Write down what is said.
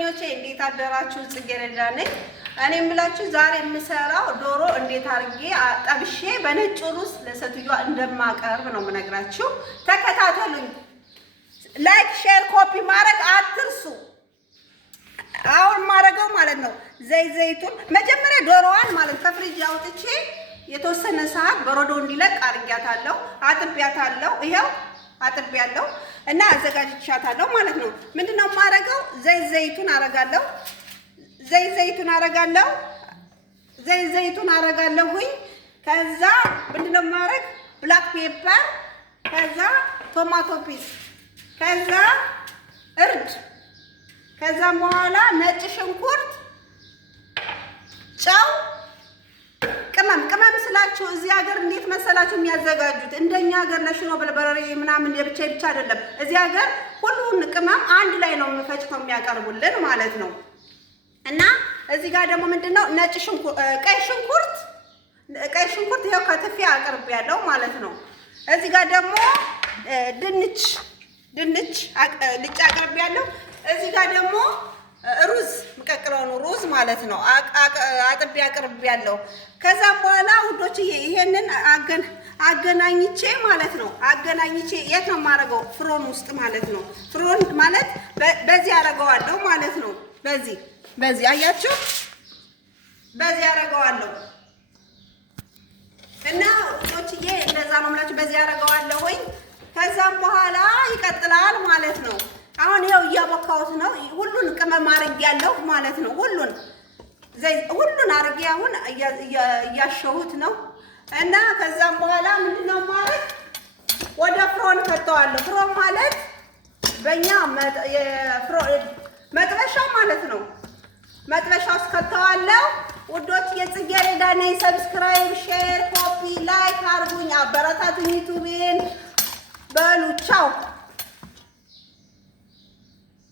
ጓደኞቼ እንዴት አደራችሁ? ጽጌረዳ ነኝ። እኔ የምላችሁ ዛሬ የምሰራው ዶሮ እንዴት አድርጌ ጠብሼ በነጭ ሩዝ ለሴትዮዋ እንደማቀርብ ነው የምነግራችሁ። ተከታተሉኝ። ላይክ፣ ሼር፣ ኮፒ ማድረግ አትርሱ። አሁን ማድረገው ማለት ነው ዘይቱን መጀመሪያ ዶሮዋን ማለት ከፍሪጅ አውጥቼ የተወሰነ ሰዓት በረዶ እንዲለቅ አድርጊያታለሁ። አጥቢያታለሁ። ይሄው አጥቢያለሁ እና አዘጋጅቻታለሁ ማለት ነው። ምንድነው የማደርገው? ዘይቱን አረጋለሁ። ዘይቱን አረጋለሁኝ። ከዛ ምንድነው የማደርግ? ብላክ ፔፐር፣ ከዛ ቶማቶ ፒስ፣ ከዛ እርድ፣ ከዛም በኋላ ነጭ ሽንኩርት፣ ጨው፣ ቅመም ስላችሁ እዚህ ሀገር እንዴት መሰላችሁ የሚያዘጋጁት? እንደኛ ሀገር ለሽኖ በርበሬ ምናምን የብቻ አይደለም። እዚህ ሀገር ሁሉን ቅመም አንድ ላይ ነው ፈጭተው የሚያቀርቡልን ማለት ነው። እና እዚህ ጋር ደግሞ ምንድነው ነጭ ሽንኩርት፣ ቀይ ሽንኩርት ይሄው ከትፌ አቅርቤያለሁ ማለት ነው። እዚህ ጋር ደግሞ ድንች ልጭ አቅርቤያለሁ። እዚህ ጋር ደግሞ ሩዝ ምቀቅለውን ሩዝ ማለት ነው አጥቤ አቅርቤያለሁ። ከዛም በኋላ ውዶች ይሄንን አገናኝቼ ማለት ነው የት ነው የማደርገው? ፍሮን ውስጥ ማለት ነው። ፍሮን ማለት በዚህ አደርገዋለሁ ማለት ነው። በዚህ አያችሁ፣ በዚህ አደርገዋለሁ እና ውዶችዬ እንደዛ ነው የምላችሁ። በዚህ አደርገዋለሁ ወይ ከዛም በኋላ ይቀጥላል ማለት ነው። አሁን ይኸው እያቦካሁት ነው። ሁሉን ቅመም አድርጌያለሁ ማለት ነው። ሁሉን አድርጌ አሁን እያሸሁት ነው እና ከዛም በኋላ ምንድነው ማለት ወደ ፍሮን ከተዋለሁ። ፍሮን ማለት በእኛ መጥበሻ ማለት ነው። መጥበሻ ውስጥ ከተዋለሁ ውዶች። የጽጌረዳ ነኝ። ሰብስክራይብ፣ ሼር፣ ኮፒ፣ ላይክ አድርጉኝ፣ አበረታቱኝ ዩቲዩብን። በሉ ቻው።